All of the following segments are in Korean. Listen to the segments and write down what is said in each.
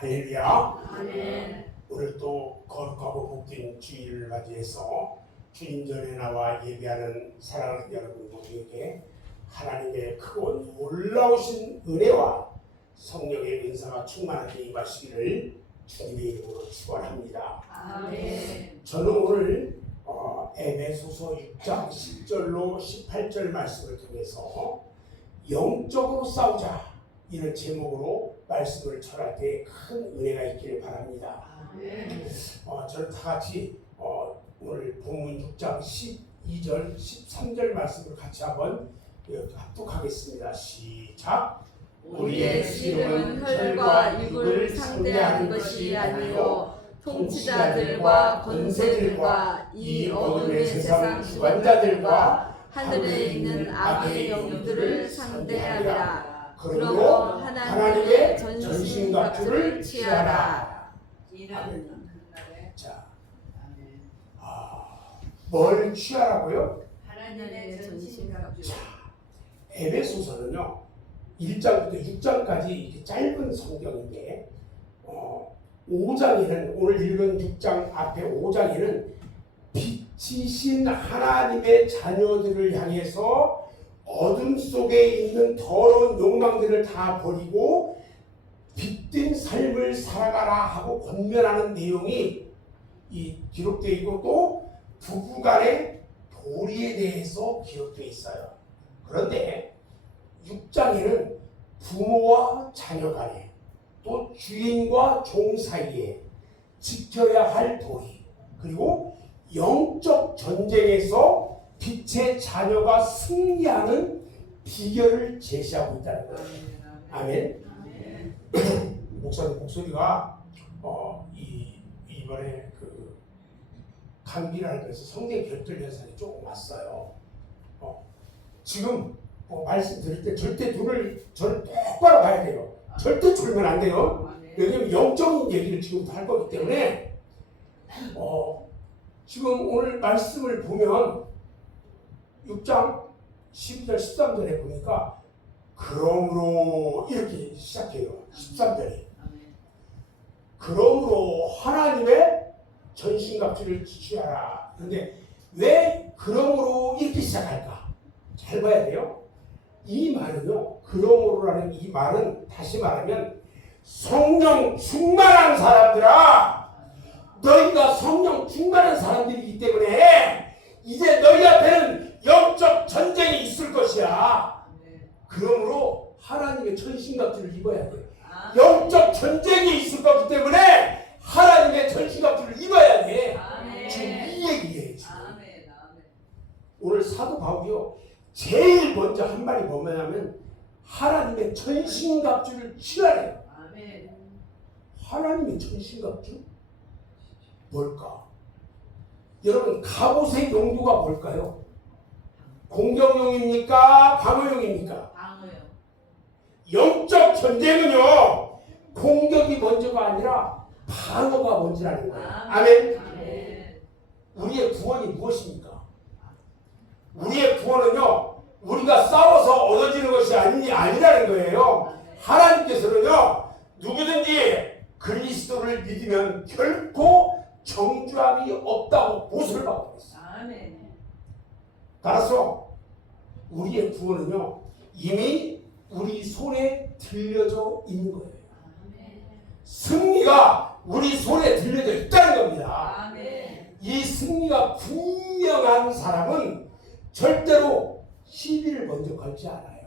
할렐루야. 아멘. 오늘 또 거룩하고 복된 주일을 맞이해서 주님 전에 나와 예배하는 사랑하는 여러분 모두에게 하나님의 크고 놀라우신 은혜와 성령의 은사가 충만하게 임하시기를 주님의 이름으로 축원합니다. 아멘. 저는 오늘 에베소서 6장 10절로 18절 말씀을 통해서 영적으로 싸우자 이런 제목으로 말씀을 전할 때 큰 은혜가 있기를 바랍니다. 아멘. 저는 다 같이 오늘 본문 6장 12절 13절 말씀을 같이 한번 합독하겠습니다. 시작. 우리의 씨름은 혈과 육을 상대하는 것이 아니요 통치자들과 권세들과 이 어둠의 세상 주관자들과 하늘에 있는 악의 영들을 상대하리라. 그러므로 하나님의 전신갑주를 취하라. 자, 뭘 취하라고요? 하나님의 전신갑주. 에베소서는요 1장부터 6장까지 이렇게 짧은 성경인데 5장에는 오늘 읽은 6장 앞에 5장에는 빛이신 하나님의 자녀들을 향해서 어둠 속에 있는 더러운 욕망들을 다 버리고 빛된 삶을 살아가라 하고 권면하는 내용이 기록되어 있고 또 부부간의 도리에 대해서 기록되어 있어요. 그런데 6장에는 부모와 자녀 간에 또 주인과 종 사이에 지켜야 할 도리 그리고 영적 전쟁에서 빛의 자녀가 승리하는 비결을 제시하고 있다는 거예요. 아멘. 목사님 목소리가 이번에 감기를 앓면서 성대 결절 현상이 조금 왔어요. 지금 말씀 드릴 때 절대 저를 똑바로 봐야 돼요. 절대 졸면 안 돼요. 왜냐면 영적인 얘기를 지금부터 할 거기 때문에 지금 오늘 말씀을 보면 6장 12절 13절에 보니까 그러므로 이렇게 시작해요. 13절에 그러므로 하나님의 전신갑주를 취하라. 그런데 왜 그러므로 이렇게 시작할까? 잘 봐야 돼요. 이 말은요, 그러므로라는 이 말은 다시 말하면 성령 충만한 사람들아, 너희가 성령 충만한 사람들이기 때문에 이제 너희 앞에는 영적 전쟁이 있을 것이야. 그러므로 하나님의 전신갑주를 입어야 돼. 영적 전쟁이 있을 거기 때문에 하나님의 전신갑주를 입어야 돼. 지금 이 얘기예요. 지금. 오늘 사도 바울이요 제일 먼저 한 말이 뭐냐면 하나님의 전신갑주를 취하래요. 하나님의 전신갑주? 뭘까? 여러분 갑옷의 용도가 뭘까요? 공격용입니까? 방어용입니까? 방어요. 영적 전쟁은요 공격이 먼저가 아니라 방어가 먼저라는 거예요. 아멘. 우리의 구원이 무엇입니까? 우리의 구원은요 우리가 싸워서 얻어지는 것이 아니라는 거예요. 하나님께서는요 누구든지 그리스도를 믿으면 결코 정죄함이 없다고 보수를 받고 있어요. 따라서 우리의 구원은요 이미 우리 손에 들려져 있는 거예요. 승리가 우리 손에 들려져 있다는 겁니다. 이 승리가 분명한 사람은 절대로 시비를 먼저 걸지 않아요.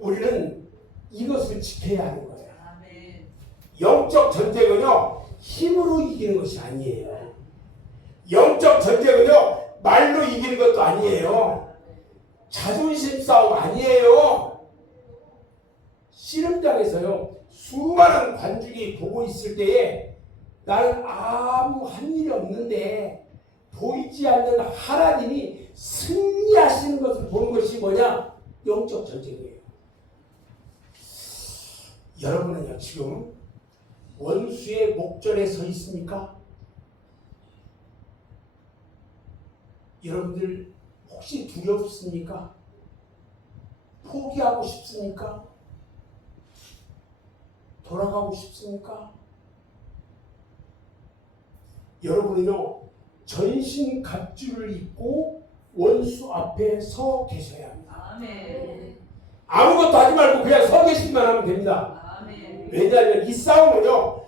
우리는 이것을 지켜야 하는 거예요. 영적 전쟁은요 힘으로 이기는 것이 아니에요. 영적 전쟁은요 말로 이기는 것도 아니에요. 자존심 싸움 아니에요. 씨름장에서요 수많은 관중이 보고 있을 때에 나는 아무 한 일이 없는데 보이지 않는 하나님이 승리하시는 것을 보는 것이 뭐냐? 영적 전쟁이에요. 여러분은요 지금 원수의 목전에 서 있습니까? 여러분들 혹시 두렵습니까? 포기하고 싶습니까? 돌아가고 싶습니까? 여러분은요, 전신갑주를 입고 원수 앞에 서 계셔야 합니다. 아멘. 아무것도 하지 말고 그냥 서 계시기만 하면 됩니다. 아멘. 왜냐하면 이 싸움은요,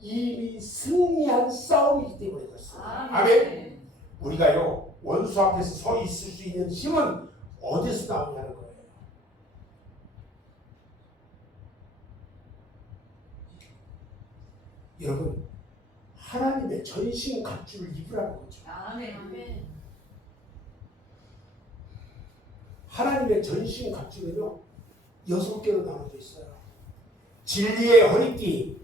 이미 승리한 싸움이기 때문에 그렇습니다. 아멘. 우리가요, 원수 앞에서 서 있을 수 있는 힘은 어디서 나오냐는 거예요. 여러분, 하나님의 전신 갑주를 입으라는 거죠. 아멘. 하나님의 전신 갑주는요, 6개로 나눠져 있어요. 진리의 허리띠,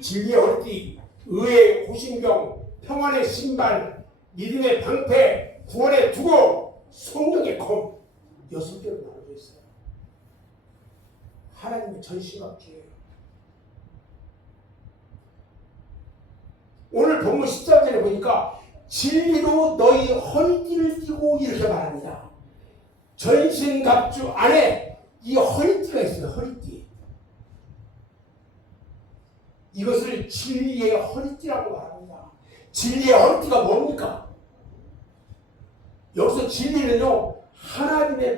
진리의 허리띠, 의의 호심경, 평안의 신발, 믿음의 방패, 구원의 두고, 성령의 검, 6개로 나눠져 있어요. 하나님의 전신 갑주예요. 오늘 본문 13절에 보니까 진리로 너희 허리띠를 띠고 이렇게 말합니다. 전신갑주 안에 이 허리띠가 있어요. 허리띠. 이것을 진리의 허리띠라고 말합니다. 진리의 허리띠가 뭡니까? 여기서 진리는요, 하나님을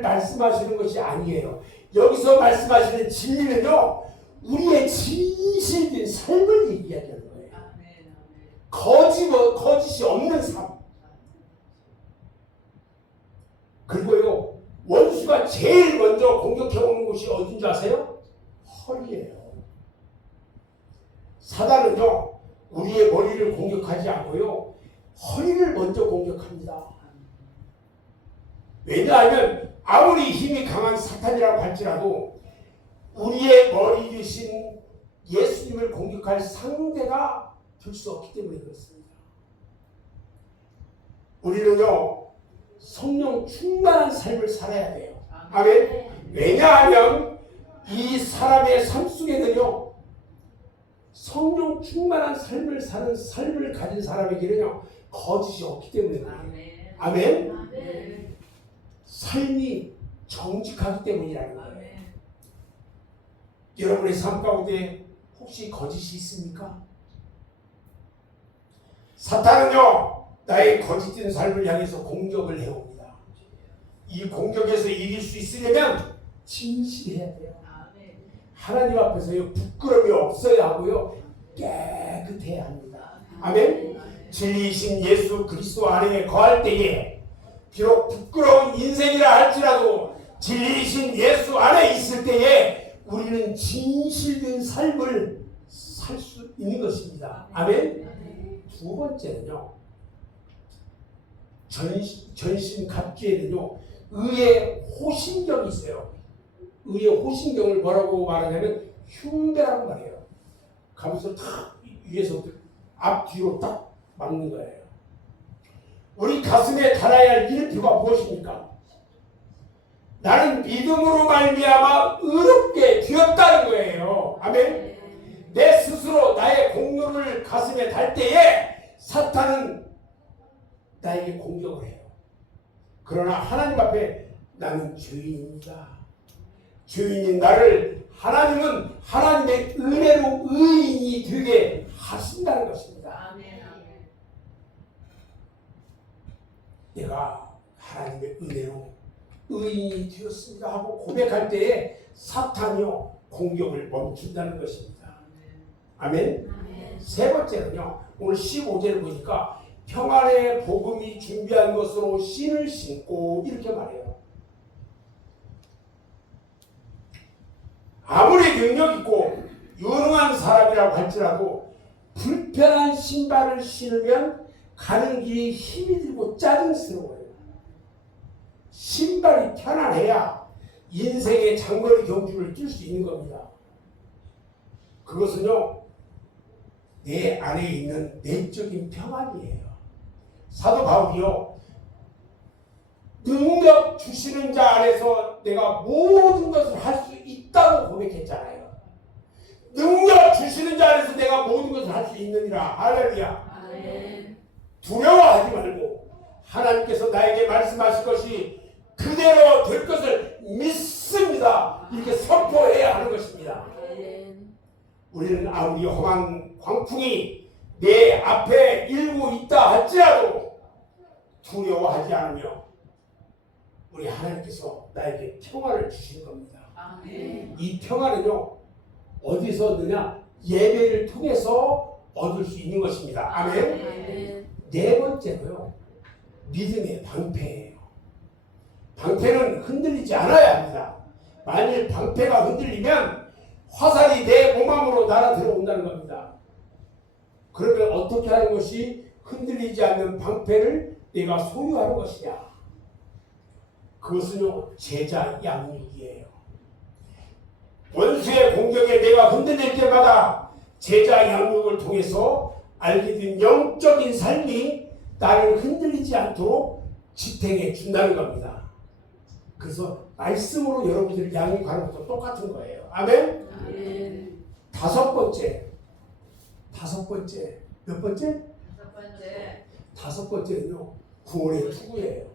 말씀하시는 것이 아니에요. 여기서 말씀하시는 진리는요, 우리의 진실된 삶을 얘기하는 거예요. 거짓이 없는 삶. 그리고요, 원수가 제일 먼저 공격해오는 곳이 어딘지 아세요? 허리예요. 사단은요, 우리의 머리를 공격하지 않고요, 허리를 먼저 공격합니다. 왜냐하면 아무리 힘이 강한 사탄이라고 할지라도 우리의 머리 대신 예수님을 공격할 상대가 될 수 없기 때문에 그렇습니다. 우리는요, 성령 충만한 삶을 살아야 돼요. 아멘. 왜냐하면 이 사람의 삶 속에는요, 성령 충만한 삶을 사는 삶을 가진 사람에게는요, 거짓이 없기 때문에 그래요. 아멘. 아멘. 삶이 정직하기 때문이라는 거예요. 여러분의 삶 가운데 혹시 거짓이 있습니까? 사탄은요, 나의 거짓된 삶을 향해서 공격을 해옵니다. 이 공격에서 이길 수 있으려면 진실해야 돼요. 하나님 앞에서요, 부끄러움이 없어야 하고요, 깨끗해야 합니다. 아멘. 진리이신 예수 그리스도 안에 거할 때에 비록 부끄러운 인생이라 할지라도 진리이신 예수 안에 있을 때에 우리는 진실된 삶을 살 수 있는 것입니다. 아멘. 두 번째는요, 전신 갑주에는요, 의의 호신경이 있어요. 의의 호신경을 뭐라고 말하냐면 흉배라고 말해요. 갑옷을 탁 위에서 앞뒤로 딱 막는 거예요. 우리 가슴에 달아야 할 이름표가 무엇입니까? 나는 믿음으로 말미암아 의롭게 되었다는 거예요. 아멘. 내 스스로 나의 공로를 가슴에 달 때에 사탄은 나에게 공격을 해요. 그러나 하나님 앞에 나는 죄인입니다. 죄인인 나를 하나님은 하나님의 은혜로 의인이 되게 하신다는 것입니다. 내가 하나님의 은혜로 의인이 되었습니다 하고 고백할 때에 사탄이요, 공격을 멈춘다는 것입니다. 아멘. 세 번째는요, 오늘 15절을 보니까 평안의 복음이 준비한 것으로 신을 신고 이렇게 말해요. 아무리 능력 있고 유능한 사람이라고 할지라도 불편한 신발을 신으면 가는 길이 힘이 들고 짜증스러워요. 신발이 편안해야 인생의 장거리 경주를 뛸 수 있는 겁니다. 그것은요, 내 안에 있는 내적인 평안이에요. 사도 바울이요, 능력 주시는 자 안에서 내가 모든 것을 할 수 있다고 고백했잖아요. 능력 주시는 자 안에서 내가 모든 것을 할 수 있느니라. 할렐루야. 아멘. 두려워하지 말고 하나님께서 나에게 말씀하실 것이 그대로 될 것을 믿습니다. 이렇게 선포해야 하는 것입니다. 아멘. 우리는 아무리 험한 광풍이 내 앞에 일고 있다 할지라도 두려워하지 않으며 우리 하나님께서 나에게 평화를 주신 겁니다. 아멘. 이 평화는요 어디서 얻느냐? 예배를 통해서 얻을 수 있는 것입니다. 아멘. 아멘. 네 번째로요 믿음의 방패예요. 방패는 흔들리지 않아야 합니다. 만일 방패가 흔들리면 화살이 내 몸 안으로 날아 들어온다는 겁니다. 그러면 어떻게 하는 것이 흔들리지 않는 방패를 내가 소유하는 것이냐? 그것은요 제자 양육이에요. 원수의 공격에 내가 흔들릴 때마다 제자 양육을 통해서 알게 된 영적인 삶이 나를 흔들리지 않도록 지탱해 준다는 겁니다. 그래서 말씀으로 여러분들을 양육하는 것도 똑같은 거예요. 아멘? 아멘. 다섯 번째 몇 번째? 다섯 번째는요 구원의 투구예요.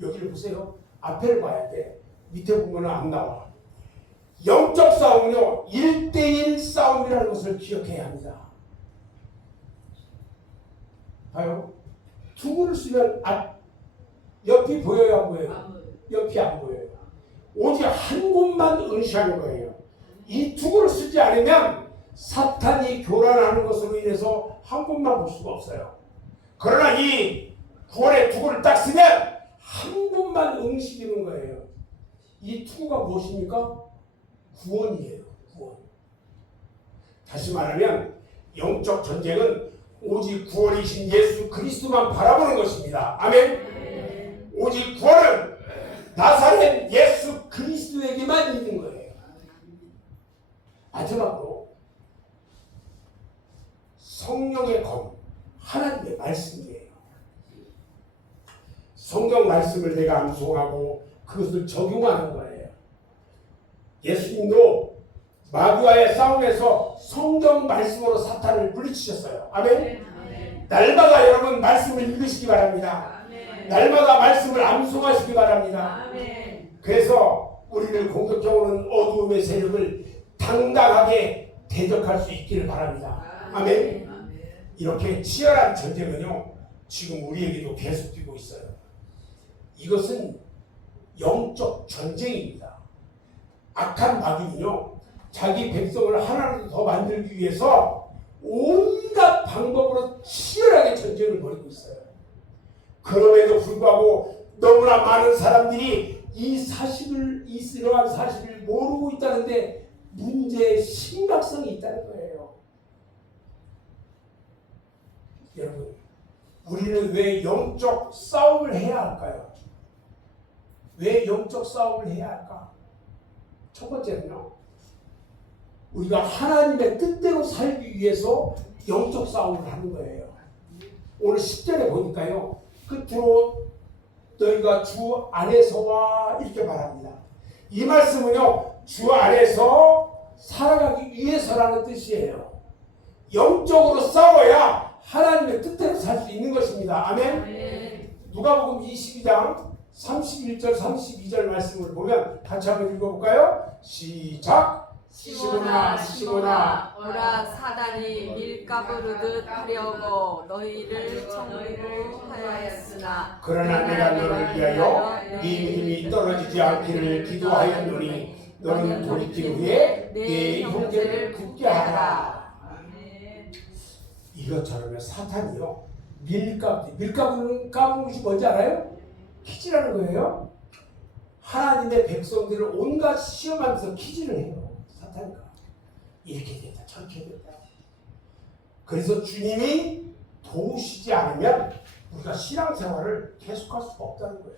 여기를 보세요. 앞에를 봐야 돼. 밑에 보면 안 나와. 영적 싸움은요 1대1 싸움이라는 것을 기억해야 합니다. 봐요. 투구를 쓰면 옆이 보여요 안 보여요? 옆이 안 보여요. 오직 한 곳만 응시하는 거예요. 이 투구를 쓰지 않으면 사탄이 교란하는 것으로 인해서 한 곳만 볼 수가 없어요. 그러나 이 구원의 투구를 딱 쓰면 한 곳만 응시되는 거예요. 이 투구가 무엇입니까? 구원이에요. 구원. 다시 말하면 영적 전쟁은 오직 구원이신 예수 그리스도만 바라보는 것입니다. 아멘. 오직 구원은 나사렛 예수 그리스도에게만 있는 거예요. 마지막으로 성령의 검, 하나님의 말씀이에요. 성경 말씀을 내가 암송하고 그것을 적용하는 거예요. 예수님도 마귀와의 싸움에서 성경 말씀으로 사탄을 물리치셨어요. 아멘. 날마다 여러분 말씀을 읽으시기 바랍니다. 날마다 말씀을 암송하시기 바랍니다. 그래서 우리를 공격해오는 어두움의 세력을 당당하게 대적할 수 있기를 바랍니다. 아멘. 이렇게 치열한 전쟁은요 지금 우리에게도 계속되고 있어요. 이것은 영적 전쟁입니다. 악한 마귀는요 자기 백성을 하나로 더 만들기 위해서 온갖 방법으로 치열하게 전쟁을 벌이고 있어요. 그럼에도 불구하고 너무나 많은 사람들이 이러한 사실을 모르고 있다는데 문제의 심각성이 있다는 거예요. 여러분, 우리는 왜 영적 싸움을 해야 할까요? 왜 영적 싸움을 해야 할까? 첫 번째는요, 우리가 하나님의 뜻대로 살기 위해서 영적 싸움을 하는 거예요. 오늘 10절에 보니까요, 끝으로 너희가 주 안에서와 이렇게 말합니다. 이 말씀은요, 주 안에서 살아가기 위해서라는 뜻이에요. 영적으로 싸워야 하나님의 뜻대로 살 수 있는 것입니다. 아멘. 누가복음 22장 31절 32절 말씀을 보면 같이 한번 읽어볼까요? 시작. 시몬아 시몬아 오라 사단이 밀가부르듯 하려고 너희를 청구하였으나 그러나 내가 너를 위하여 네 믿음이 떨어지지 않기를 기도하였노니 너는 돌이킨 후에 네 형제를 굳게 하라. 이것처럼 사탄이요 밀가부르는 까부는 것이 뭔지 알아요? 키즈라는 거예요. 하나님의 백성들을 온갖 시험하면서 키즈를 해요. 사탄이가 이렇게 됐다 저렇게 됐다. 그래서 주님이 도우시지 않으면 우리가 신앙생활을 계속할 수가 없다는 거예요.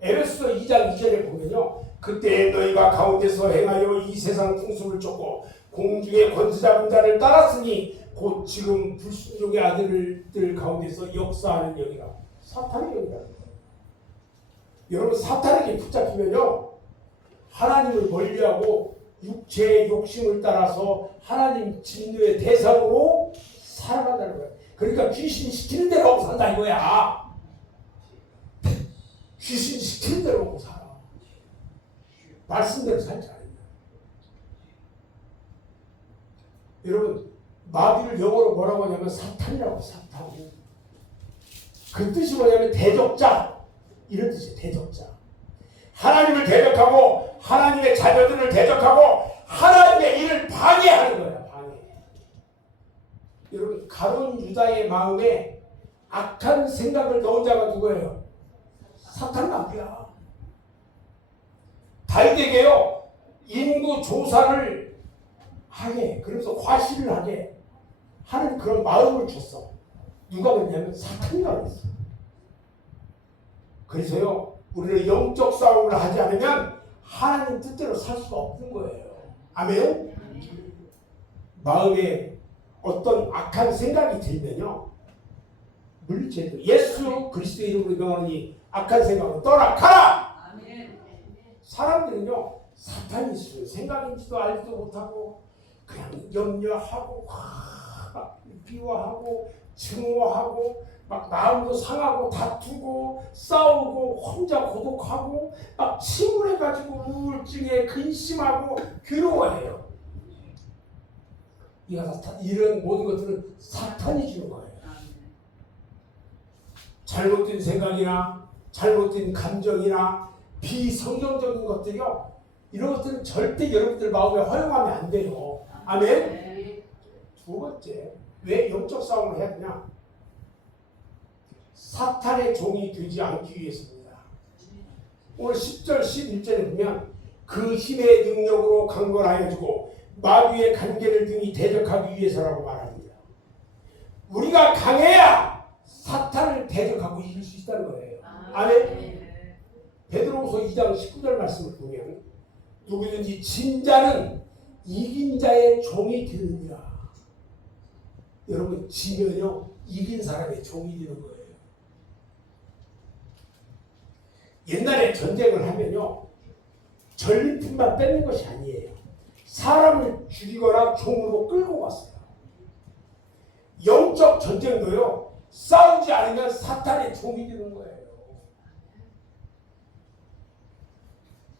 에베소서 2장 2절에 보면요, 그때 너희가 가운데서 행하여 이 세상 풍습을 쫓고 공중의 권세 잡은 자를 따랐으니 곧 지금 불순종의 아들들 가운데서 역사하는 영이라. 사탄의 영이라는 거예요. 여러분, 사탄에게 붙잡히면요 하나님을 멀리하고 육체의 욕심을 따라서 하나님 진노의 대상으로 살아간다는 거예요. 그러니까 귀신 시키는 대로 하고 산다 이거야. 귀신 시키는 대로 하고 살아. 말씀대로 살지 않아요. 여러분, 마귀를 영어로 뭐라고 하냐면 사탄이라고. 사탄. 그 뜻이 뭐냐면 대적자, 이런 뜻이에요. 대적자. 하나님을 대적하고 하나님의 자녀들을 대적하고 하나님의 일을 방해하는 거예요. 방해. 여러분, 가룟 유다의 마음에 악한 생각을 넣은 자가 누구예요? 사탄 마귀야. 다윗에게요, 인구 조사를 하게, 그러면서 과시를 하게 하는 그런 마음을 줬어. 누가 그랬냐면 사탄이가 그랬어. 그래서요, 우리는 영적 싸움을 하지 않으면 하나님 뜻대로 살 수가 없는 거예요. 아멘? 마음에 어떤 악한 생각이 들면요, 물리쳐야 예수 그리스도의 이름으로 명하노니 악한 생각은 떠나 가라! 아멘. 사람들은요, 사탄이 있으면 생각인지도 알지도 못하고 그냥 염려하고 비워하고 증오하고 막 마음도 상하고 다투고 싸우고 혼자 고독하고 막 침울해가지고 우울증에 근심하고 괴로워해요. 이런 모든 것들은 사탄이 주는 거예요. 잘못된 생각이나 잘못된 감정이나 비성경적인 것들이요, 이런 것들은 절대 여러분들 마음에 허용하면 안 돼요. 아멘? 두 번째, 왜 영적 싸움을 해야 되냐? 사탄의 종이 되지 않기 위해서입니다. 오늘 10절 11절에 보면 그 힘의 능력으로 강건하여 주고 마귀의 간계를 등이 대적하기 위해서라고 말합니다. 우리가 강해야 사탄을 대적하고 이길 수 있다는 거예요. 아멘? 베드로후서 2장 19절 말씀을 보면 누구든지 진 자는 이긴 자의 종이 되느니라. 여러분, 지면요, 이긴 사람의 종이 되는 거예요. 옛날에 전쟁을 하면요, 전리품만 뺏는 것이 아니에요. 사람을 죽이거나 종으로 끌고 갔어요. 영적 전쟁도요, 싸우지 않으면 사탄의 종이 되는 거예요.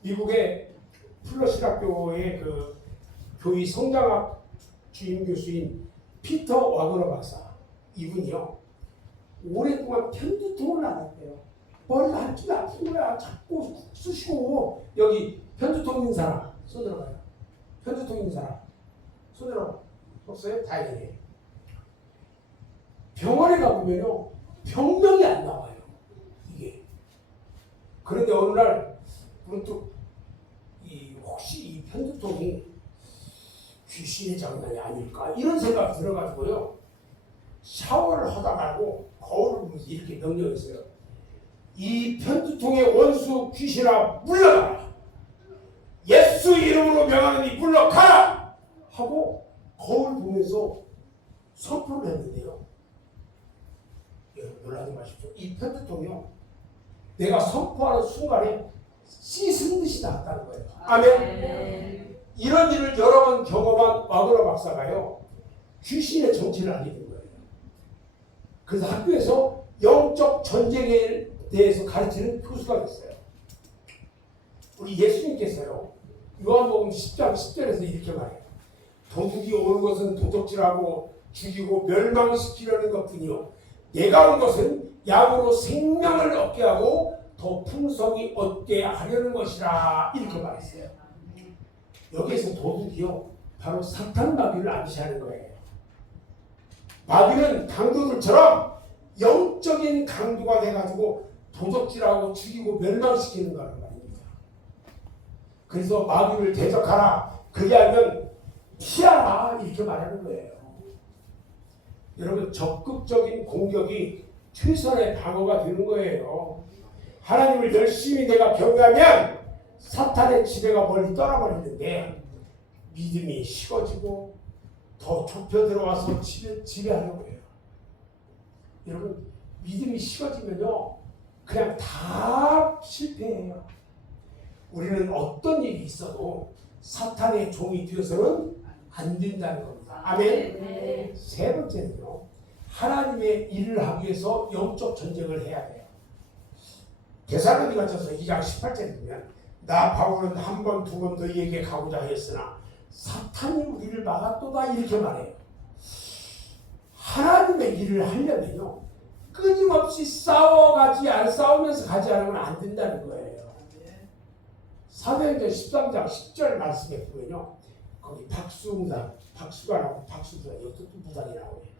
미국의 플러시락교의 그 교회 성장학 주임 교수인 피터 와그너 박사, 이분이요, 오랫동안 편두통을 나갔대요. 머리가 한쪽이 아픈 거야. 자꾸 쑤시고. 여기 편두통 있는 사람 손 들어봐요. 편두통 있는 사람 손 들어. 없어요? 다행이에요. 병원에 가보면요, 병명이 안 나와요. 이게. 그런데 어느 날 문득 혹시 이 편두통이 귀신의 장난이 아닐까 이런 생각이 들어가지고요, 샤워를 하다 말고 거울을 보면서 이렇게 명령했어요. 이 편두통의 원수 귀신아 물러가라. 예수 이름으로 명하노니 물러가라 하고 거울 보면서 선포를 했는데요, 여러분 놀라지 마십시오. 이 편두통이요, 내가 선포하는 순간에 씻은 듯이 나왔다는 거예요. 아멘. 이런 일을 여러 번 경험한 와그너 박사가요, 귀신의 정체를 알게 된 거예요. 그래서 학교에서 영적 전쟁에 대해서 가르치는 교수가 됐어요. 우리 예수님께서요, 요한복음 10장 10절에서 이렇게 말해요. 도둑이 온 것은 도둑질하고 죽이고 멸망시키려는 것뿐이요, 내가 온 것은 양으로 생명을 얻게 하고 더 풍성히 얻게 하려는 것이라, 이렇게 말했어요. 여기에서 도둑이요, 바로 사탄 마귀를 암시하는 거예요. 마귀는 강도들처럼 영적인 강도가 돼가지고 도적질하고 죽이고 멸망시키는 거란 말입니다. 그래서 마귀를 대적하라, 그리하면 피하라, 이렇게 말하는 거예요. 여러분, 적극적인 공격이 최선의 방어가 되는 거예요. 하나님을 열심히 내가 경외하면 사탄의 지배가 멀리 떠나버리는데, 믿음이 식어지고 더 좁혀 들어와서 지배하려고 해요. 여러분, 믿음이 식어지면요, 그냥 다 실패해요. 우리는 어떤 일이 있어도 사탄의 종이 되어서는 안 된다는 겁니다. 아멘. 네. 세 번째는요, 하나님의 일을 하기 위해서 영적 전쟁을 해야 돼요. 데살로니가전서 2장 18절에 보면 나 바울은 한 번, 두 번 너희에게 가고자 하였으나 사탄이 우리를 막았도다 이렇게 말해요. 하나님의 일을 하려면요 끊임없이 싸우면서 가지 않으면 안 된다는 거예요. 사도행전 13장 10절 말씀에 보면요 거기 박수가 나오고 박수무당 이것도 무당이 나오네요.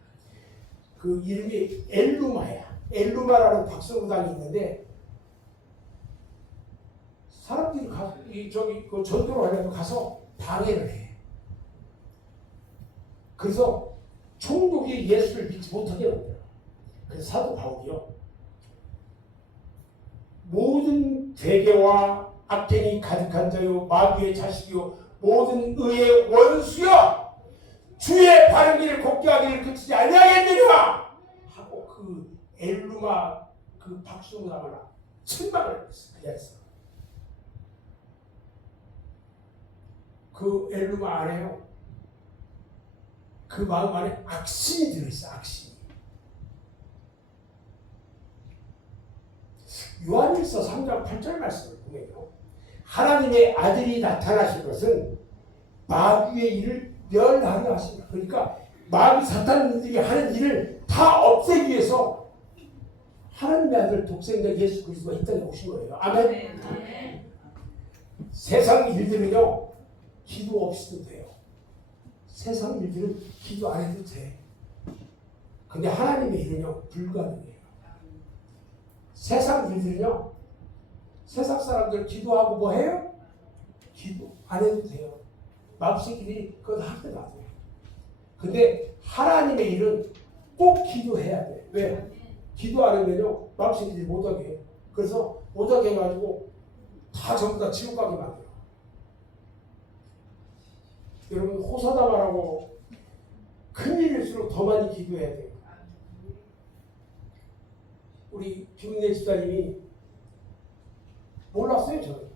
그 이름이 엘루마야. 엘루마라는 박수무당이 있는데 사람들이 그 전도를 하려고 가서 방해를 해. 그래서 총독이 예수를 믿지 못하게 만들어요. 그래서 사도 바울이요 모든 괴계와 악행이 가득한 자요 마귀의 자식이요 모든 의의 원수여 주의 바른 길을 곱게 하기를 그치지 아니하겠느냐 하고 그 엘루마 그 박수무당을 책망을 했어요. 그 자리에서. 그 엘루마 안에요 그 마음 안에 악신이 들어있어. 악신이. 요한일서 3장 8절 말씀을 보면요 하나님의 아들이 나타나신 것은 마귀의 일을 멸하려 하십니다. 그러니까 마귀 사탄들이 하는 일을 다 없애기 위해서 하나님의 아들 독생자 예수 그리스도가 이 땅에 오신 거예요. 아멘. 세상 일들은요 기도 없이도 돼요. 세상 일들은 기도 안 해도 돼. 근데 하나님의 일은요 불가능해요. 세상 일들은요 세상 사람들 기도하고 뭐 해요? 기도 안 해도 돼요. 마음새끼리 그건 하게 놔둬요. 근데 하나님의 일은 꼭 기도해야 돼. 왜? 기도 안 하면요 마음새끼리 못하게 해요. 그래서 못하게 해가지고 다 전부 다 지옥 가게 만들어요. 여러분 호사다마라고 큰일일수록 더 많이 기도해야 돼요. 우리 김은혜 집사님이 몰랐어요. 저는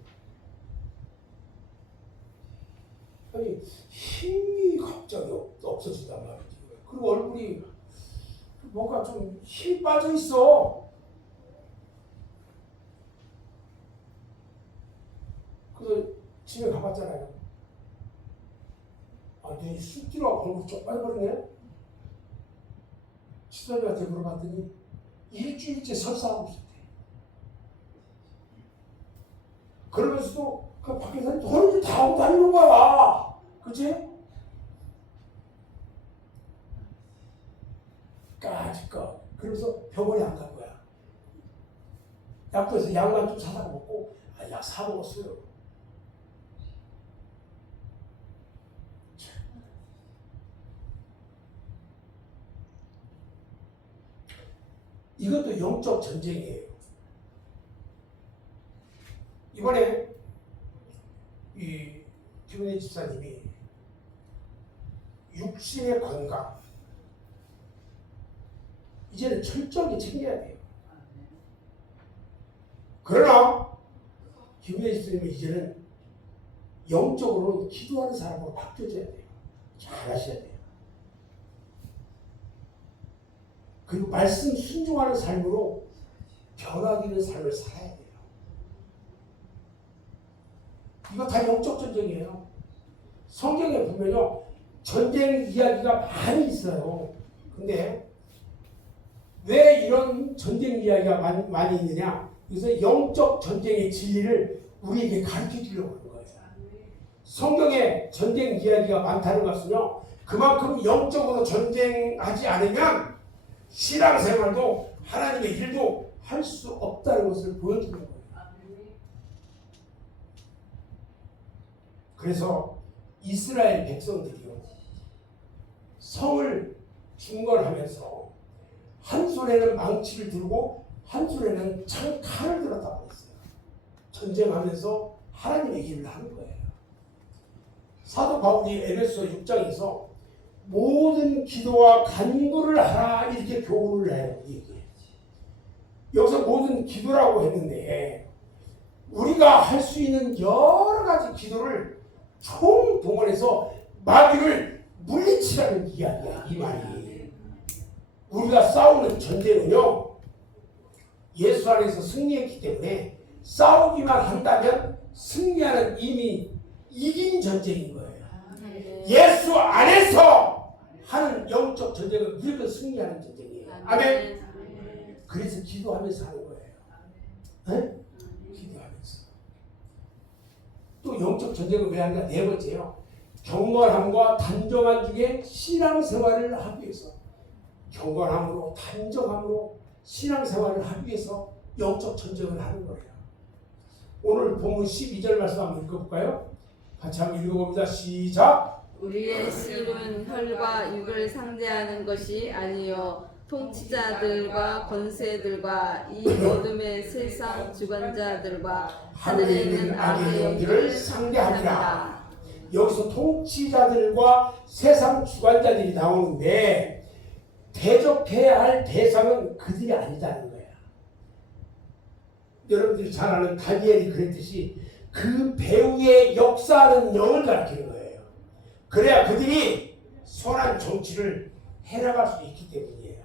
아니 힘이 갑자기 없어진단 말이지. 그리고 얼굴이 뭔가 좀 힘이 빠져 있어. 그래서 집에 가봤잖아요. 눈이 쑥 들어가고 얼굴 쪽 빠져버리네. 집사님한테 물어봤더니 일주일째 설사하고 있었대. 그러면서도 그 밖에서 얼굴 다 하고 다니는 거야. 그치? 까짓거. 그러면서 병원에 안 간 거야. 약국에서 약만 좀 사다가 먹고 약 사 먹었어요. 이것도 영적 전쟁이에요. 이번에 이 김은혜 집사님이 육신의 건강 이제는 철저하게 챙겨야 돼요. 그러나 김은혜 집사님은 이제는 영적으로 기도하는 사람으로 바뀌어져야 돼요. 잘 하셔야 돼요. 그리고 말씀 순종하는 삶으로 변화되는 삶을 살아야 돼요. 이거 다 영적 전쟁이에요. 성경에 보면요 전쟁 이야기가 많이 있어요. 근데 왜 이런 전쟁 이야기가 많이 있느냐? 그래서 영적 전쟁의 진리를 우리에게 가르쳐 주려고 하는 거예요. 성경에 전쟁 이야기가 많다는 것은요 그만큼 영적으로 전쟁하지 않으면 신앙생활도 하나님의 일도 할 수 없다는 것을 보여주는 거예요. 그래서 이스라엘 백성들이요 성을 중건하면서 한 손에는 망치를 들고 한 손에는 창칼을 들었다고 했어요. 전쟁하면서 하나님의 일을 하는 거예요. 사도 바울이 에베소 6장에서 모든 기도와 간구를 하라 이렇게 교훈을 해요. 여기서 모든 기도라고 했는데 우리가 할 수 있는 여러 가지 기도를 총동원해서 마귀를 물리치라는 이야기야. 이 말이. 우리가 싸우는 전쟁은요 예수 안에서 승리했기 때문에 싸우기만 한다면 승리하는 이미 이긴 전쟁인 거예요. 아멘. 예수 안에서 하는 영적 전쟁은 무조건 승리하는 전쟁이에요. 아멘. 그래서 기도하면서 하는 거예요. 네? 기도하면서. 또 영적 전쟁은 왜 하는가? 네 번째요. 경건함과 단정함 중에 신앙생활을 하기 위해서, 경건함으로 단정함으로 신앙생활을 하기 위해서 영적 전쟁을 하는 거예요. 오늘 본문 12절 말씀 한번 읽어볼까요? 같이 한번 읽어봅니다. 시작. 우리의 씨름은 혈과 육을 상대하는 것이 아니요 통치자들과 권세들과 이 어둠의 세상 주관자들과 하늘에 있는 악의 영들을 상대하니라. 여기서 통치자들과 세상 주관자들이 나오는데 대적해야 할 대상은 그들이 아니다는 거야. 여러분들이 잘 아는 다니엘이 그랬듯이 그 배후에 역사하는 영을 가리키는 거예요. 그래야 그들이 선한 정치를 해나갈 수 있기 때문이에요.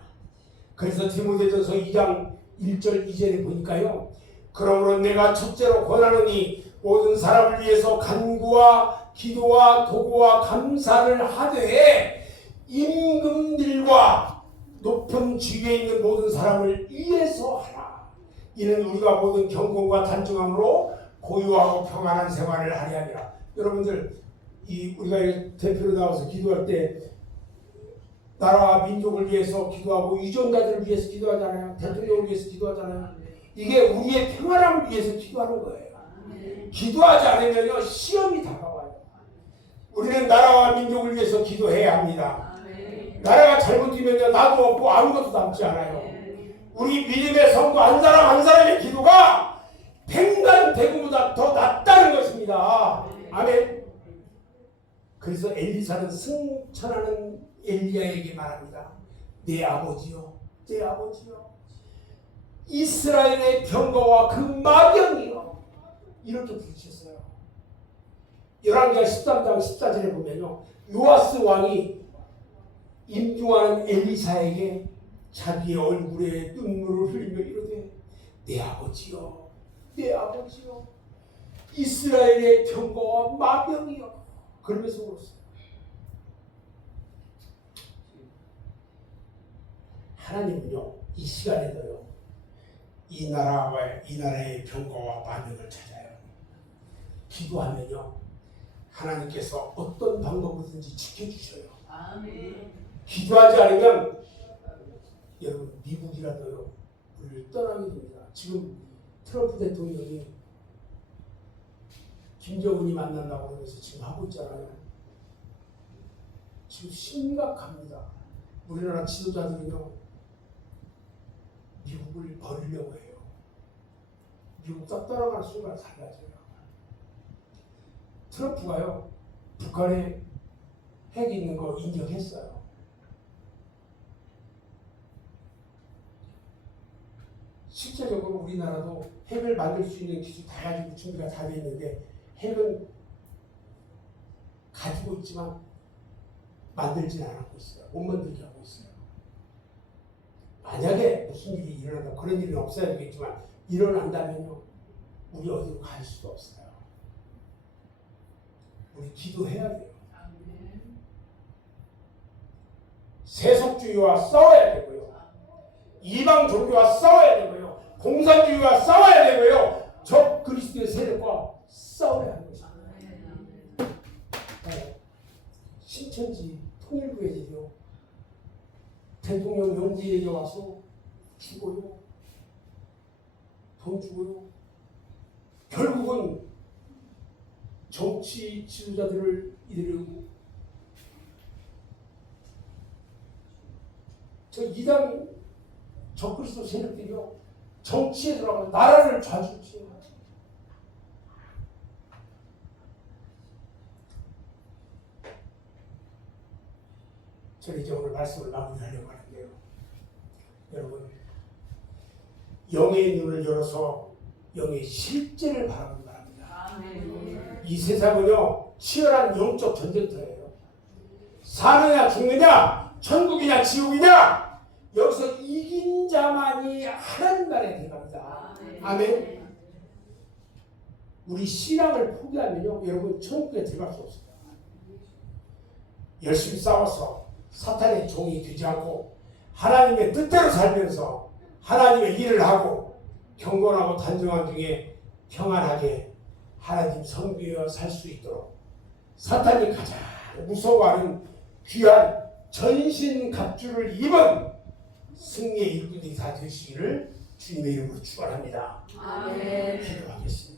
그래서 디모데전서 2장 1절 2절에 보니까요. 그러므로 내가 첫째로 권하노니 모든 사람을 위해서 간구와 기도와 도구와 감사를 하되 임금들과 높은 지위에 있는 모든 사람을 위해서 하라. 이는 우리가 모든 경건과 단정함으로 고요하고 평안한 생활을 하려 함이라. 여러분들 우리가 대표로 나와서 기도할 때 나라와 민족을 위해서 기도하고 유전자들을 위해서 기도하잖아요. 대통령을 위해서 기도하잖아요. 이게 우리의 평안함을 위해서 기도하는 거예요. 기도하지 않으면요 시험이 다가와요. 우리는 나라와 민족을 위해서 기도해야 합니다. 나라가 잘못되면요 나도 없고 아무것도 남지 않아요. 우리 믿음의 성도 한 사람 한 사람의 기도가 백만 대구보다 더 낫다는 것입니다. 아멘. 그래서 엘리사는 승천하는 엘리야에게 말합니다. 내 아버지요, 내 아버지요, 이스라엘의 병거와 그 마병이요, 이렇게 부르셨어요. 열왕기하 13장 14절에 보면요, 요아스 왕이 임종하는 엘리사에게 자기의 얼굴에 눈물을 흘리며 이르되 내 아버지요, 내 아버지요, 이스라엘의 병거와 마병이요, 그러면서 울었어요. 하나님은요 이 시간에도요 이 나라의 병거와 마병을 찾아요. 기도하면요 하나님께서 어떤 방법으로든지 지켜주셔요. 아멘. 기도하지 않으면 여러분 미국이라도요 우리를 떠나게 됩니다. 지금 트럼프 대통령이 김정은이 만난다고 그러면서 지금 하고 있잖아요. 지금 심각합니다. 우리나라 지도자들은요 미국을 버리려고 해요. 미국 딱 따라가는 순간 달라져요. 트럼프가요 북한에 핵 있는 거 인정했어요. 실제적으로 우리나라도 핵을 만들 수 있는 기술 다 가지고 준비가 다 돼 있는데 핵은 가지고 있지만 만들지는 않고 있어요. 못 만들게 하고 있어요. 만약에 무슨 일이 일어난다, 그런 일은 없어야 되겠지만 일어난다면요 우리 어디로 갈 수도 없어요. 우리 기도해야 돼요. 세속주의와 싸워야 되고요, 이방 종교와 싸워야 되고요, 공산주의와 싸워야 되고요, 적 그리스도의 세력과 싸워야 하는 것입니다. 신천지 통일교회들이요 대통령 영지에게 와서 죽어요. 돈 주고요. 결국은 정치 지도자들을 이르고 저 이단 적그리스도 세력들이요 정치에 들어가서 나라를 좌지우지해요. 저는 이제 오늘 말씀을 마무리하려고 하는데요. 여러분, 영의 눈을 열어서 영의 실제를 바라보기 바랍니다. 이 세상은요 치열한 영적 전쟁터예요. 사느냐 죽느냐, 천국이냐 지옥이냐, 여기서 이긴 자만이 하나님 나라에 들어갑니다. 아멘. 우리 신앙을 포기하면요, 여러분 천국에 들어갈 수 없어요. 열심히 싸워서 사탄의 종이 되지 않고 하나님의 뜻대로 살면서 하나님의 일을 하고 경건하고 단정한 중에 평안하게 하나님 섬기며 살 수 있도록 사탄이 가장 무서워하는 귀한 전신갑주를 입은 승리의 일꾼들이 다 되시기를 주님의 이름으로 축원합니다. 아멘. 기도하겠습니다.